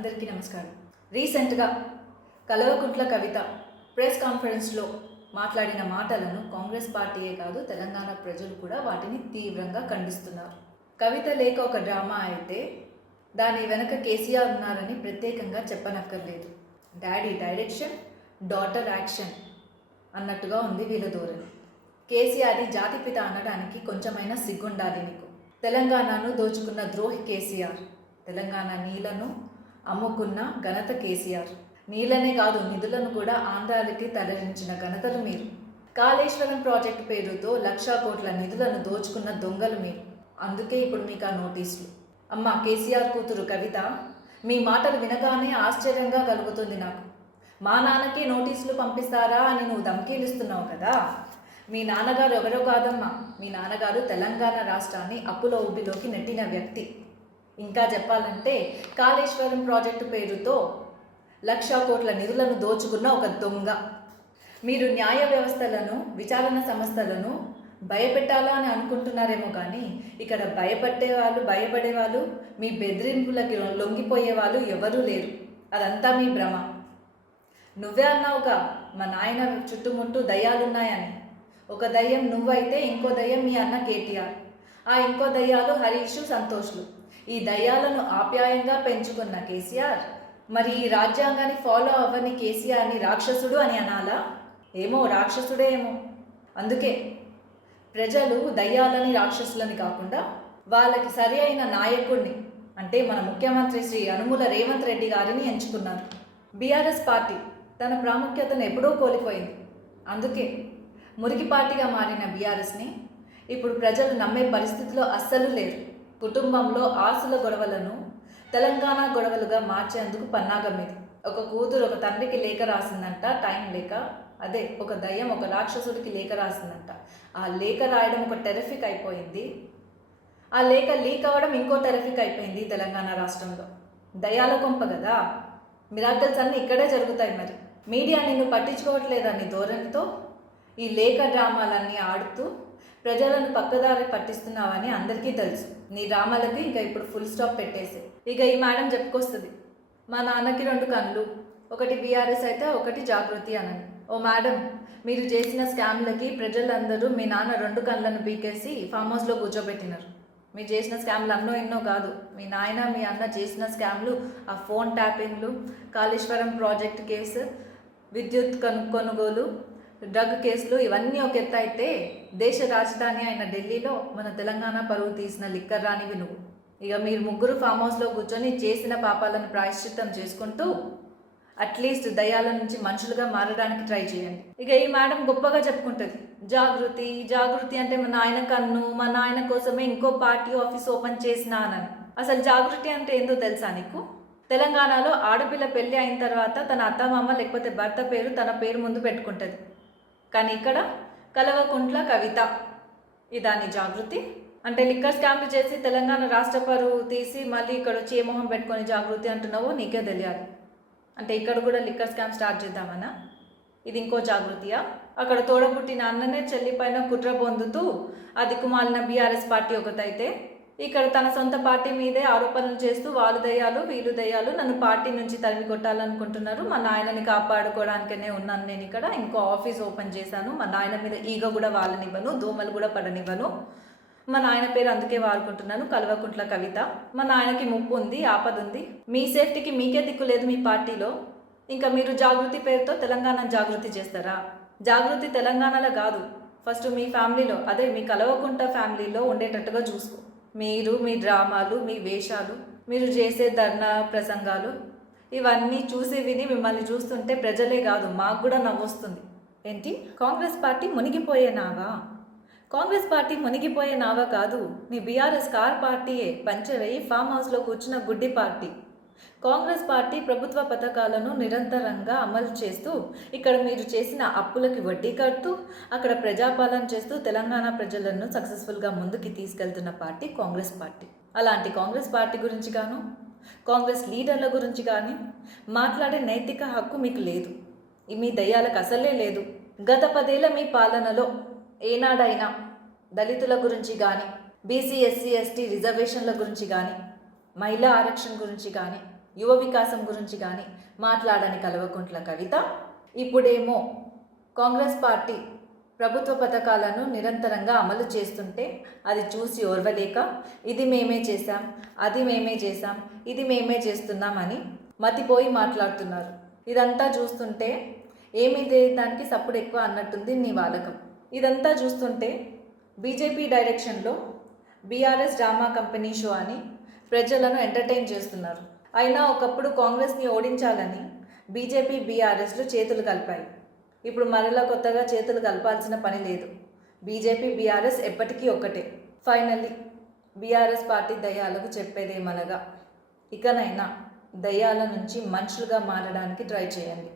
అందరికీ నమస్కారం. రీసెంట్గా కల్వకుంట్ల కవిత ప్రెస్ కాన్ఫరెన్స్లో మాట్లాడిన మాటలను కాంగ్రెస్ పార్టీయే కాదు తెలంగాణ ప్రజలు కూడా వాటిని తీవ్రంగా ఖండిస్తున్నారు. కవిత లేఖ ఒక డ్రామా అయితే దాని వెనక కేసీఆర్ ఉన్నారని ప్రత్యేకంగా చెప్పనక్కర్లేదు. డాడీ డైరెక్షన్, డాటర్ యాక్షన్ అన్నట్టుగా ఉంది వీళ్ళ ధోరణి. కేసీఆర్ని జాతిపిత అనడానికి కొంచెమైనా సిగ్గుండాలి నీకు. తెలంగాణను దోచుకున్న ద్రోహి కేసీఆర్. తెలంగాణ నీళ్లను అమ్ముకున్న ఘనత కేసీఆర్. నీళ్ళనే కాదు నిధులను కూడా ఆంధ్రాలకి తరలించిన ఘనతలు మీరు. కాళేశ్వరం ప్రాజెక్టు పేరుతో 1,00,000 కోట్ల నిధులను దోచుకున్న దొంగలు మీరు. అందుకే ఇప్పుడు మీకు ఆ నోటీసులు. అమ్మ కేసీఆర్ కూతురు కవిత, మీ మాటలు వినగానే ఆశ్చర్యంగా కలుగుతుంది నాకు. మా నాన్నకి నోటీసులు పంపిస్తారా అని నువ్వు ధమ్కీలిస్తున్నావు కదా. మీ నాన్నగారు ఎవరో కాదమ్మా, మీ నాన్నగారు తెలంగాణ రాష్ట్రాన్ని అప్పుల ఊబిలోకి నెట్టిన వ్యక్తి. ఇంకా చెప్పాలంటే కాళేశ్వరం ప్రాజెక్టు పేరుతో 1,00,000 కోట్ల నిధులను దోచుకున్న ఒక దొంగ. మీరు న్యాయ వ్యవస్థలను, విచారణ సంస్థలను భయపెట్టాలా అని అనుకుంటున్నారేమో కానీ ఇక్కడ భయపడేవాళ్ళు, మీ బెదిరింపులకి లొంగిపోయేవాళ్ళు ఎవరూ లేరు. అదంతా మీ భ్రమ. నువ్వే అన్నావుగా మా నాయన చుట్టుముట్టు దయ్యాలున్నాయని. ఒక దయ్యం నువ్వైతే ఇంకో దయ్యం మీ అన్న కేటీఆర్. ఆ ఇంకో దయ్యాలు హరీష్, సంతోష్లు. ఈ దయ్యాలను ఆప్యాయంగా పెంచుకున్న కేసీఆర్ మరి ఈ రాజ్యాంగాన్ని ఫాలో అవ్వని కేసీఆర్ని రాక్షసుడు అని అనాలా? ఏమో రాక్షసుడే ఏమో. అందుకే ప్రజలు దయ్యాలని రాక్షసులని కాకుండా వాళ్ళకి సరి అయిన నాయకుడిని అంటే మన ముఖ్యమంత్రి శ్రీ యనుమల రేవంత్ రెడ్డి గారిని ఎంచుకున్నారు. బీఆర్ఎస్ పార్టీ తన ప్రాముఖ్యతను ఎప్పుడో కోల్పోయింది. అందుకే మురికి పార్టీగా మారిన బీఆర్ఎస్ని ఇప్పుడు ప్రజలు నమ్మే పరిస్థితిలో అస్సలు లేరు. కుటుంబంలో ఆస్తుల గొడవలను తెలంగాణ గొడవలుగా మార్చేందుకు పన్నాగం ఇది. ఒక కూతురు ఒక తండ్రికి లేఖ రాసిందంట, టైం లేక. అదే ఒక దయ్యం ఒక రాక్షసుడికి లేఖ రాసిందంట. ఆ లేఖ రాయడం ఒక టెరిఫిక్ అయిపోయింది. ఆ లేఖ లీక్ అవ్వడం ఇంకో టెరిఫిక్ అయిపోయింది తెలంగాణ రాష్ట్రంలో. దయ్యాల కొంప కదా. మిరాకిల్స్ అన్నీ ఇక్కడే జరుగుతాయి. మరి మీడియా నిన్ను పట్టించుకోవట్లేదా నీ ధోరణితో? ఈ లేఖ డ్రామాలన్నీ ఆడుతూ ప్రజలను పక్కదారి పట్టిస్తున్నావని అందరికీ తెలుసు. నీ డ్రామాలకి ఇంకా ఇప్పుడు ఫుల్ స్టాప్ పెట్టేసి. ఇక ఈ మేడం చెప్పుకొస్తుంది, మా నాన్నకి 2 కళ్ళు, ఒకటి బీఆర్ఎస్ అయితే ఒకటి జాగృతి అనని. ఓ మేడం, మీరు చేసిన స్కామ్లకి ప్రజలందరూ మీ నాన్న 2 కళ్ళను పీకేసి ఫామ్ హౌస్లో కూర్చోబెట్టినారు. మీరు చేసిన స్కామ్లు ఎన్నో కాదు. మీ నాయన మీ అన్న చేసిన స్కామ్లు, ఆ ఫోన్ ట్యాపింగ్లు, కాళేశ్వరం ప్రాజెక్ట్ కేసు, విద్యుత్ కొనుగోలు, డ్రగ్ కేసులు ఇవన్నీ ఒక ఎత్తు అయితే దేశ రాజధాని అయిన ఢిల్లీలో మన తెలంగాణ పరువు తీసిన లిక్కర్ రానివి నువ్వు. ఇక మీరు ముగ్గురు ఫామ్ హౌస్లో కూర్చొని చేసిన పాపాలను ప్రాయశ్చిత్తం చేసుకుంటూ అట్లీస్ట్ దయ్యాల నుంచి మనుషులుగా మారడానికి ట్రై చేయండి. ఇక ఈ మేడం గొప్పగా చెప్పుకుంటుంది, జాగృతి అంటే మా నాయన కన్ను, మా నాయన కోసమే ఇంకో పార్టీ ఆఫీస్ ఓపెన్ చేసినానని. అసలు జాగృతి అంటే ఏందో తెలుసా నీకు? తెలంగాణలో ఆడపిల్ల పెళ్ళి అయిన తర్వాత తన అత్తమామ లేకపోతే భర్త పేరు తన పేరు ముందు పెట్టుకుంటుంది. కానీ ఇక్కడ కల్వకుంట్ల కవిత ఇదాని జాగృతి అంటే లిక్కర్ స్కామ్లు చేసి తెలంగాణ రాష్ట్ర పరువు తీసి మళ్ళీ ఇక్కడ వచ్చి ఏ మొహం పెట్టుకొని జాగృతి అంటున్నావో నీకే తెలియాలి. అంటే ఇక్కడ కూడా లిక్కర్ స్కామ్ స్టార్ట్ చేద్దామన్నా? ఇది ఇంకో జాగృతియా? అక్కడ తోడబుట్టిన అన్ననే చెల్లి పైన కుట్ర పొందుతూ అది కుమాలిన బీఆర్ఎస్ పార్టీ ఒకటైతే ఇక్కడ తన సొంత పార్టీ మీదే ఆరోపణలు చేస్తూ వాళ్ళు దయ్యాలు వీళ్ళు దయ్యాలు నన్ను పార్టీ నుంచి తరిమి కొట్టాలనుకుంటున్నారు. మా నాయనని కాపాడుకోవడానికనే ఉన్నాను నేను ఇక్కడ. ఇంకో ఆఫీస్ ఓపెన్ చేశాను. మా నాయన మీద ఈగ కూడా వాళ్ళనివ్వను, దోమలు కూడా పడనివ్వను. మా నాయన పేరు అందుకే వాడుకుంటున్నాను, కల్వకుంట్ల కవిత. మా నాయనకి ముప్పు ఉంది, ఆపద ఉంది. మీ సేఫ్టీకి మీకే దిక్కు లేదు మీ పార్టీలో. ఇంకా మీరు జాగృతి పేరుతో తెలంగాణ జాగృతి చేస్తారా? జాగృతి తెలంగాణలో కాదు, ఫస్ట్ మీ ఫ్యామిలీలో, అదే మీ కల్వకుంట్ల ఫ్యామిలీలో ఉండేటట్టుగా చూసుకో. మీరు మీ డ్రామాలు, మీ వేషాలు, మీరు చేసే ధర్నా ప్రసంగాలు ఇవన్నీ చూసి విని మిమ్మల్ని చూస్తుంటే ప్రజలే కాదు మాకు కూడా నవ్వొస్తుంది. ఏంటి కాంగ్రెస్ పార్టీ మునిగిపోయే నావా? కాంగ్రెస్ పార్టీ మునిగిపోయే నావా కాదు, మీ బీఆర్ఎస్ కార్ పార్టీయే పంచవేయి ఫామ్ హౌస్లో కూర్చున్న గుడ్డి పార్టీ. కాంగ్రెస్ పార్టీ ప్రభుత్వ పథకాలను నిరంతరంగా అమలు చేస్తూ ఇక్కడ మీరు చేసిన అప్పులకి వడ్డీ కడుతూ అక్కడ ప్రజాపాలన చేస్తూ తెలంగాణ ప్రజలను సక్సెస్ఫుల్గా ముందుకి తీసుకెళ్తున్న పార్టీ కాంగ్రెస్ పార్టీ. అలాంటి కాంగ్రెస్ పార్టీ గురించి గాను కాంగ్రెస్ లీడర్ల గురించి కానీ మాట్లాడే నైతిక హక్కు మీకు లేదు. మీ దయ్యాలకు అసలే లేదు. గత 10 ఏళ్ల మీ పాలనలో ఏనాడైనా దళితుల గురించి కానీ బీసీ ఎస్సీ ఎస్టీ రిజర్వేషన్ల గురించి కానీ మహిళా ఆరక్షణ గురించి కానీ యువ వికాసం గురించి కానీ మాట్లాడని కల్వకుంట్ల కవిత ఇప్పుడేమో కాంగ్రెస్ పార్టీ ప్రభుత్వ పథకాలను నిరంతరంగా అమలు చేస్తుంటే అది చూసి ఓర్వలేక ఇది మేమే చేశాం, అది మేమే చేశాం, ఇది మేమే చేస్తున్నామని మతిపోయి మాట్లాడుతున్నారు. ఇదంతా చూస్తుంటే ఏమీ దానికి సప్పుడు ఎక్కువ అన్నట్టుంది నీ వాలకం. ఇదంతా చూస్తుంటే బీజేపీ డైరెక్షన్లో బీఆర్ఎస్ డ్రామా కంపెనీ షో అని ప్రజలను ఎంటర్టైన్ చేస్తున్నారు. అయినా ఒకప్పుడు కాంగ్రెస్ని ఓడించాలని బీజేపీ బీఆర్ఎస్లు చేతులు కలిపాయి. ఇప్పుడు మరలా కొత్తగా చేతులు కలపాల్సిన పని లేదు. బీజేపీ బీఆర్ఎస్ ఎప్పటికీ ఒక్కటే. ఫైనల్లీ బీఆర్ఎస్ పార్టీ దయ్యాలకు చెప్పేదేమనగా ఇకనైనా దయ్యాల నుంచి మనుషులుగా మారడానికి ట్రై చేయండి.